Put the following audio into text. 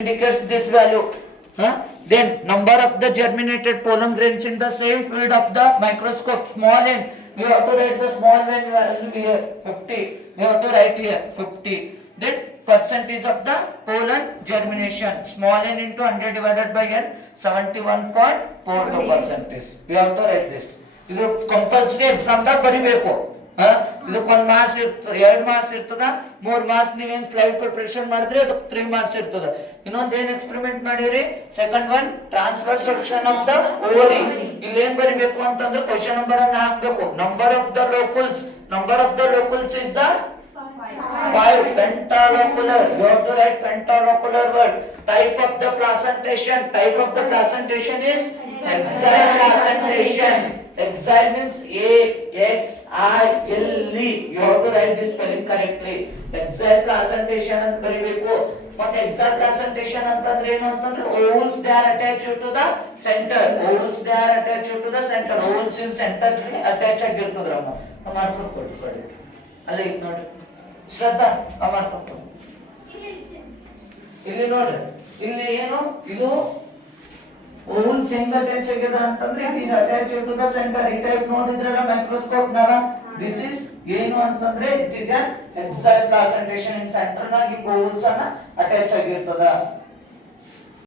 indicates this value. Then number of the germinated pollen grains in the same field of the microscope, small n. You have to write the small n value here 50. You have to write here 50. Then percentage of the pollen germination, small n into 100 divided by n, 71.42%. You have to write this. ಇದು compulsory exam ದಾಗ ಬರಿಬೇಕು. ಇದಕ್ಕೊಂದು marks ಇರ್ತದೆ, 2 marks ಇರ್ತದ, 3 marks ನೀವೇನ್ slide preparation ಮಾಡಿದ್ರೆ ಅದಕ್ಕೆ 3 marks ಇರ್ತದ. ಇನ್ನೊಂದು ಏನ್ ಎಕ್ಸ್ಪೆರಿಮೆಂಟ್ ಮಾಡಿರಿ, second one transfer section of the ovary. ಇಲ್ಲಿ ಏನ್ ಬರಿಬೇಕು ಅಂತಂದ್ರೆ ಕ್ವೆಶ್ಚನ್ ನಂಬರ್ ಅನ್ನ ಹಾಕ್ಬೇಕು. Number of the locals is the 5 pentalocular. You have to write pentalocular word. Type of the placentation is exile placentation. Exile means A-X-I-L-E. You have to write this spelling correctly. Exile placentation ಅಂತ ಬರಿಬೇಕು. ಮತ್ತೆ exile placentation ಅಂತಂದ್ರೆ ಏನು ಅಂತಂದ್ರೆ holes they are attached to the center. Holes in center attach ಆಗಿರ್ತದ್ರಮ್ಮ. Mark ಕೊಡಿ ಅಲ್ಲೇ ಇದು ನೋಡಿ ಶ್ರದ್ಧಾ ಮಾರ್ಕ್ ಕೊಡಿ. ಇಲ್ಲಿ ನೋಡ್ರಿ, ಇಲ್ಲಿ ಏನು ಇದು ಹೋಲ್ಸ್ ಹೆಂಗ್ ಅಟ್ಯಾಚ್ ಆಗಿದೆ ಅಂತಂದ್ರೆ it is attach to the centre. ಈ ಟೈಪ್ ನೋಡಿದ್ರಲ್ಲ ಮೈಕ್ರೋಸ್ಕೋಪ್ ನಾಗ, ದಿಸ್ ಇಸ್ ಏನು ಅಂತಂದ್ರೆ it is an exact concentration in centre ನಾಗಿ ಹೋಲ್ಸ್ ಅನ್ನ ಅಟ್ಯಾಚ್ ಆಗಿರ್ತದ.